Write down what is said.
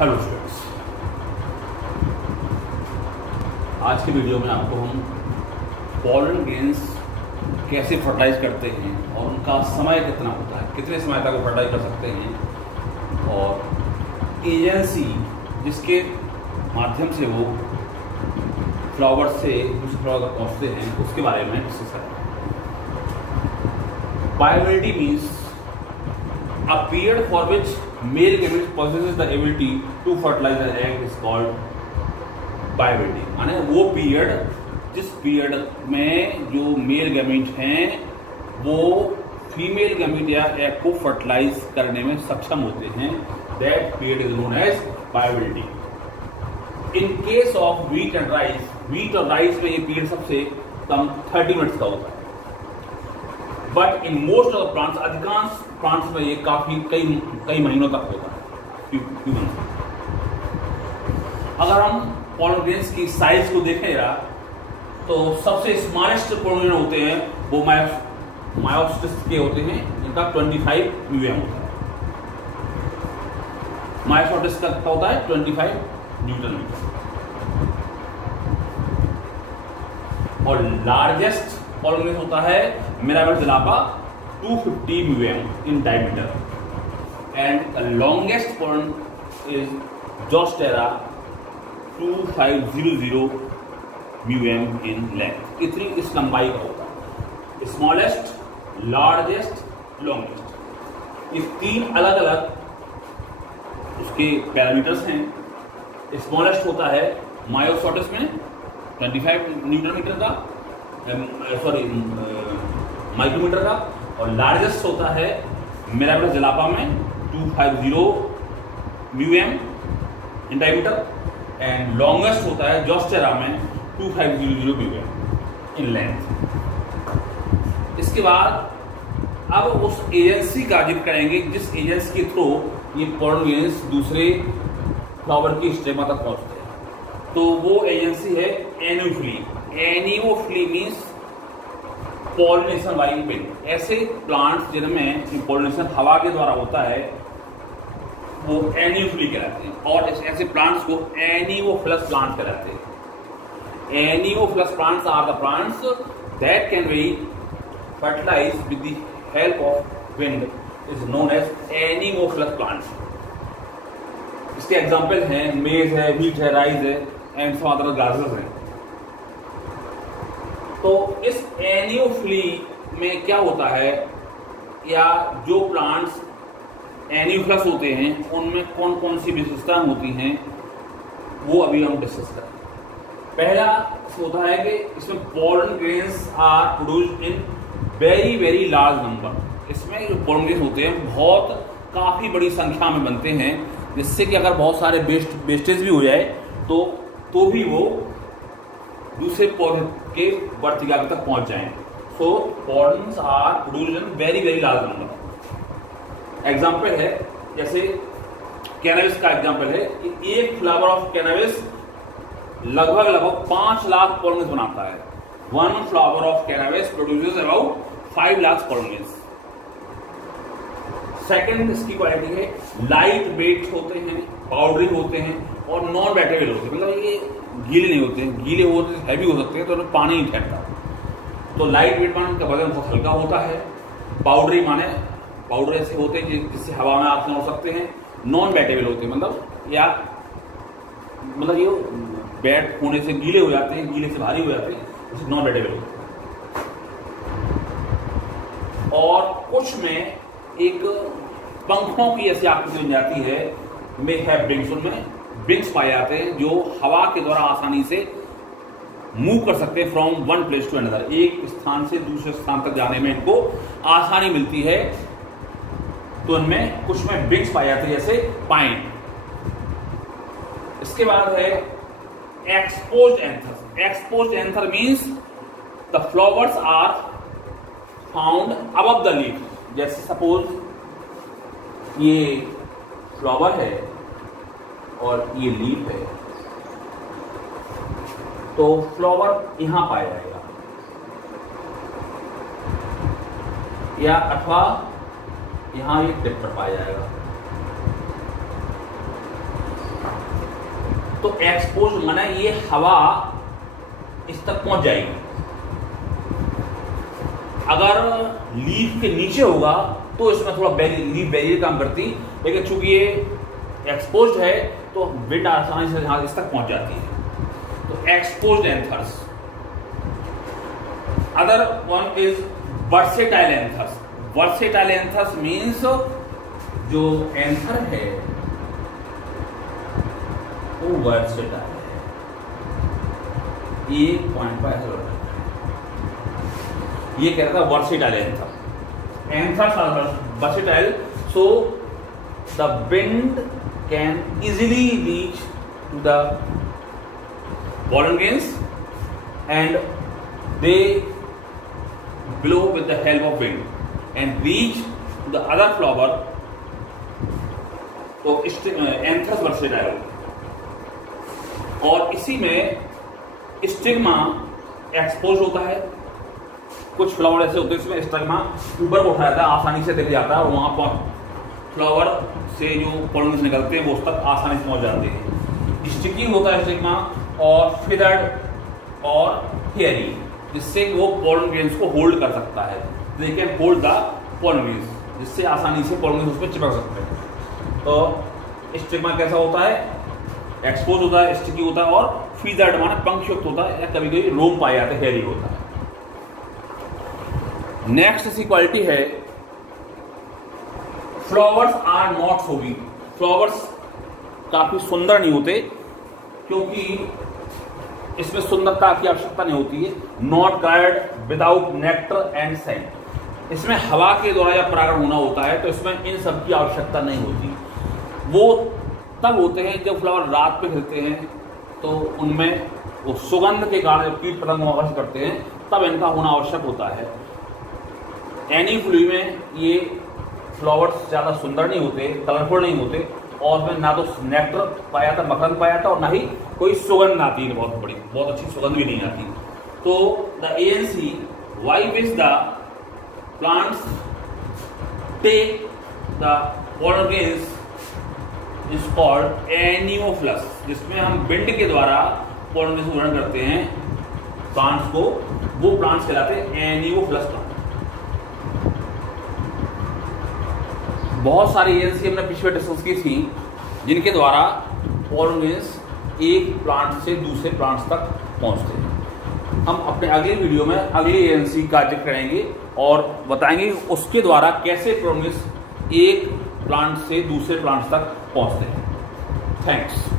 Hello students, आज की video में आपको हम पॉलन ग्रेन्स कैसे फर्टिलाइज करते हैं और उनका समय कितना होता है, कितने समय तक वो फर्टिलाइज कर सकते हैं और एजेंसी जिसके माध्यम से वो फ्लावर से दूसरे फ्लावर तक पहुँचते हैं उसके बारे में डिस्कस करें। बायोबिलिटी means a period for which male gamete possesses the ability to fertilize the egg is called viability। माने वो पीरियड जिस पीरियड में जो मेल गैमीट हैं वो फीमेल गैमीट या एग को फर्टिलाइज करने में सक्षम होते हैं, that period is known as viability। In case of wheat and rice, wheat और राइस में ये पीरियड सबसे कम 30 मिनट्स का होता है, but in most of the plants, अधिकांश प्लांट्स में ये काफी कई महीनों तक होता है। अगर हम पॉलन ग्रेन्स की साइज को देखें यार, तो सबसे स्मॉलेस्ट पॉलन ग्रेन होते हैं वो मायोसिस के होते हैं, जिनका 25 म्यूएम होता है। मायोसिस का कितना होता है? 25 न्यूटन मीटर। और लार्जेस्ट पॉलन ग्रेन होता है मिराबिल ज़लापा 250 म्यूएम in diameter, and the longest pollen is Zostera 2500 म्यूएम in length। इतनी इस लंबाई का होता है। स्मॉलेस्ट, लार्जेस्ट, लॉन्गेस्ट, ये तीन अलग अलग उसके पैरामीटर्स हैं। स्मॉलेस्ट होता है मायोसोटिस में 25 न्यूटन मीटर का, माइक्रोमीटर का, और लार्जेस्ट होता है मिराबिल ज़लापा में 250 म्यूएम इन डायमीटर, एंड लॉन्गेस्ट होता है जोस्टेरा में 2500 म्यूएम इन लेंथ। इसके बाद अब उस एजेंसी का जिक्र करेंगे जिस एजेंसी के थ्रू ये पॉलन ग्रेन्स दूसरे फ्लावर की स्टेमा तक पहुंचते हैं, तो वो एजेंसी है एनियोफ्ली। एनियोफ्ली मीन्स पॉलिनेशन बाय विंड। ऐसे प्लांट्स जिनमें पॉलिनेशन हवा के द्वारा होता है वो एनियोफ्ली कहलाते हैं, और ऐसे प्लांट्स को एनियोफ्लस प्लांट्स कहलाते हैं। Anemophilous plants are the plants that can be fertilized with the help of wind, is known as anemophilous plants. इसके एग्जांपल हैं मेज है, व्हीट है, राइस है, एंड सम अदर ग्रासेस हैं। तो इस एनियोफ्ली में क्या होता है, या जो प्लांट्स एनियोफ्लस होते हैं उनमें कौन कौन सी विशेषताएं होती हैं वो अभी हम डिस्कस करें। पहला होता है कि इसमें pollen grains are produced in very very large number. इसमें जो पॉलन ग्रेन्स होते हैं बहुत काफ़ी बड़ी संख्या में बनते हैं, जिससे कि अगर बहुत सारे वेस्टेज भी हो जाए तो भी वो दूसरे पौधे के वर्तिका तक पहुंच जाएं। So pollens are produced in very very large number. Example है जैसे कैनबिस का एग्जाम्पल है कि एक फ्लावर ऑफ कैनबिस लगभग 5 लाख पॉलन बनाता है। 1 flower of cannabis produces about 5 lakh pollen. Second इसकी क्वालिटी है लाइट वेट होते हैं, पाउडरी होते हैं और नॉन वेटेबल होते हैं। मतलब ये गीले नहीं होते हैं, गीले होते हैवी हो सकते हैं तो उन्हें पानी नहीं ठहरता। तो लाइट वेट माने उनका वजन बहुत हल्का होता है। पाउडरी माने पाउडर ऐसे होते हैं जिससे हवा में आप हो सकते हैं। नॉन वेटेबल होते हैं मतलब ये बैट होने से गीले हो जाते हैं, गीले से भारी हो जाते हैं, जैसे नॉन वेटेबल होते हैं। और कुछ में एक पंखों की ऐसी आकृति बन जाती है, में है विंग्स, उनमें विंग्स पाए जाते हैं जो हवा के द्वारा आसानी से मूव कर सकते हैं from one place to another. एक स्थान से दूसरे स्थान तक जाने में इनको आसानी मिलती है, तो उनमें कुछ में विंग्स पाए जाते हैं जैसे पाइन। इसके बाद है exposed anther. Exposed anther means the flowers are found above the leaf. जैसे सपोज ये फ्लावर है और ये लीफ है, तो फ्लावर यहां पाया जाएगा, या अथवा यहां एक टिप पर पाया जाएगा। तो एक्सपोज माने ये हवा इस तक पहुंच जाएगी। अगर लीफ के नीचे होगा तो इसमें थोड़ा लीफ बैरियर काम करती, लेकिन चूंकि ये एक्सपोज्ड है तो विंड आसानी से यहां इस तक पहुंच जाती है। तो exposed anthers. Other one is versatile anthers. Versatile anthers means जो एंथर है वो वर्सेटाइल है। ये पॉइंट पर ऐसा ये कह रहा था versatile anther. Anthers are versatile, so the wind can easily reach to the pollen grains and they blow with the help of wind and reach to the other flower. तो एंथरस versatile. और इसी में स्टिग्मा एक्सपोज होता है। कुछ flower ऐसे होते हैं इसमें स्टिग्मा ऊपर को उठाया जाता है, आसानी से दिख जाता है और वहां पर फ्लावर से जो पॉलिनेशन निकलते हैं वो उस तक आसानी से पहुंच जाते हैं। स्टिकी होता है स्टिग्मा और फिदर्ड और हेयरी, जिससे वो पोलन ग्रेन्स को होल्ड कर सकता है। They can hold the pollen grains, जिससे आसानी से पोलन ग्रेन्स उसमें चिपक सकते हैं। तो स्टिग्मा कैसा होता है? एक्सपोज होता है, स्टिकी होता है और फिदर्ड माने पंखयुक्त होता है, या कभी कभी रोम पाए जाते हैं, हेयरी होता है। नेक्स्ट ऐसी क्वालिटी है flowers are not showy. Flowers काफी सुंदर नहीं होते क्योंकि इसमें सुंदरता की आवश्यकता नहीं होती है। Not guard without nectar and scent. इसमें हवा के द्वारा या परागण होना होता है, तो इसमें इन सब की आवश्यकता नहीं होती। वो तब होते हैं जब फ्लावर रात पे खिलते हैं, तो उनमें वो सुगंध के कारण जब कीट पतंग आकर्षित करते हैं तब इनका होना आवश्यक होता है। एनी फ्लू में ये फ्लावर्स ज़्यादा सुंदर नहीं होते, कलरफुल नहीं होते, और में ना तो नेक्टर पाया था, मकरंद पाया था, और ना ही कोई सुगंध आती है, बहुत अच्छी सुगंध भी नहीं आती। तो the ANC way which the plants take the pollen grains is called anemophilous, जिसमें हम विंड के द्वारा पोलन ग्रेन्स ग्रहण करते हैं प्लांट्स को, वो प्लांट्स कहलाते हैं एनियोफ्लस प्लांट। बहुत सारी एजेंसी हमने पिछले डिस्कस की थी जिनके द्वारा पोलन ग्रेन्स एक प्लांट से दूसरे प्लांट्स तक पहुंचते हैं। हम अपने अगले वीडियो में अगली एजेंसी का जिक्र करेंगे और बताएंगे उसके द्वारा कैसे पोलन ग्रेन्स एक प्लांट से दूसरे प्लांट्स तक पहुंचते हैं। थैंक्स।